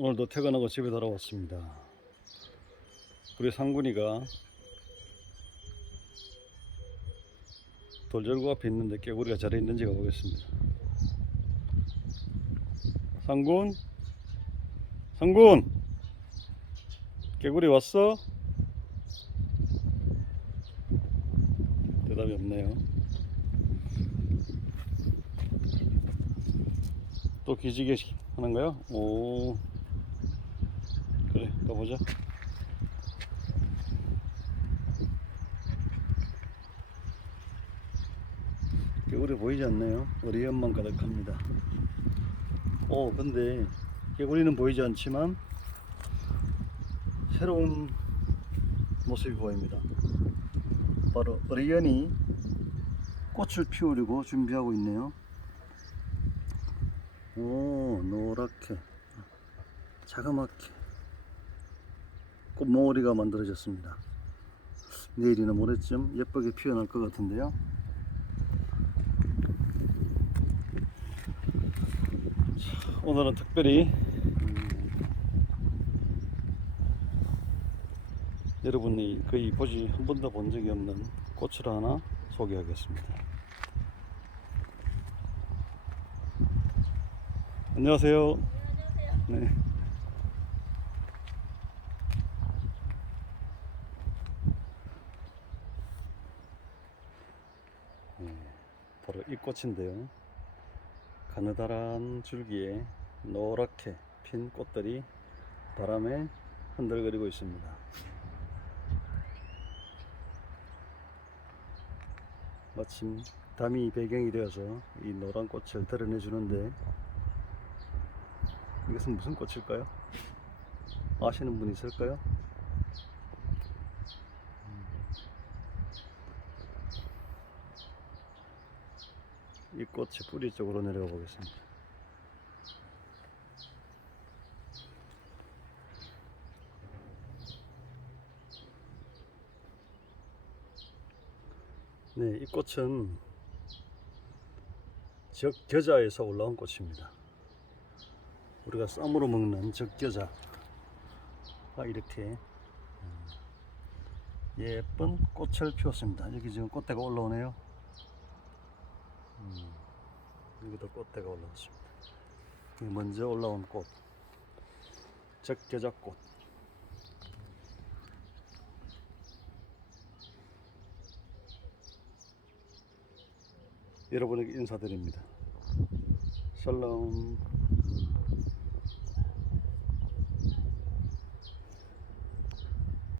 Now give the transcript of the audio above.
오늘도 퇴근하고 집에 돌아왔습니다. 우리 상군이가 돌절구 앞에 있는데 깨구리가 잘해 있는지 가보겠습니다. 상군? 상군! 깨구리 왔어? 대답이 없네요. 또 기지개 하는 거요? 오. 그래, 가보자. 개구리 보이지 않네요. 어리연만 가득합니다. 오, 근데 개구리는 보이지 않지만 새로운 모습이 보입니다. 바로 어리연이 꽃을 피우려고 준비하고 있네요. 오, 노랗게, 자그맣게 꽃몽오리가 만들어졌습니다. 내일이나 모레쯤 예쁘게 피어날 것 같은데요. 자, 오늘은 특별히 음, 여러분이 거의 보지 한 번도 본 적이 없는 꽃을 하나 소개하겠습니다. 안녕하세요. 네. 네, 바로 이 꽃인데요. 가느다란 줄기에 노랗게 핀 꽃들이 바람에 흔들거리고 있습니다. 마침 담이 배경이 되어서 이 노란 꽃을 드러내 주는데 이것은 무슨 꽃일까요? 아시는 분 있을까요? 이 꽃의 뿌리 쪽으로 내려가 보겠습니다. 네, 이 꽃은 적겨자에서 올라온 꽃입니다. 우리가 쌈으로 먹는 적겨자가 이렇게 음, 예쁜 꽃을 피웠습니다. 여기 지금 꽃대가 올라오네요. 음, 여기도 꽃대가 올라왔습니다. 먼저 올라온 꽃, 적겨자꽃. 여러분에게 인사드립니다. 샬롬.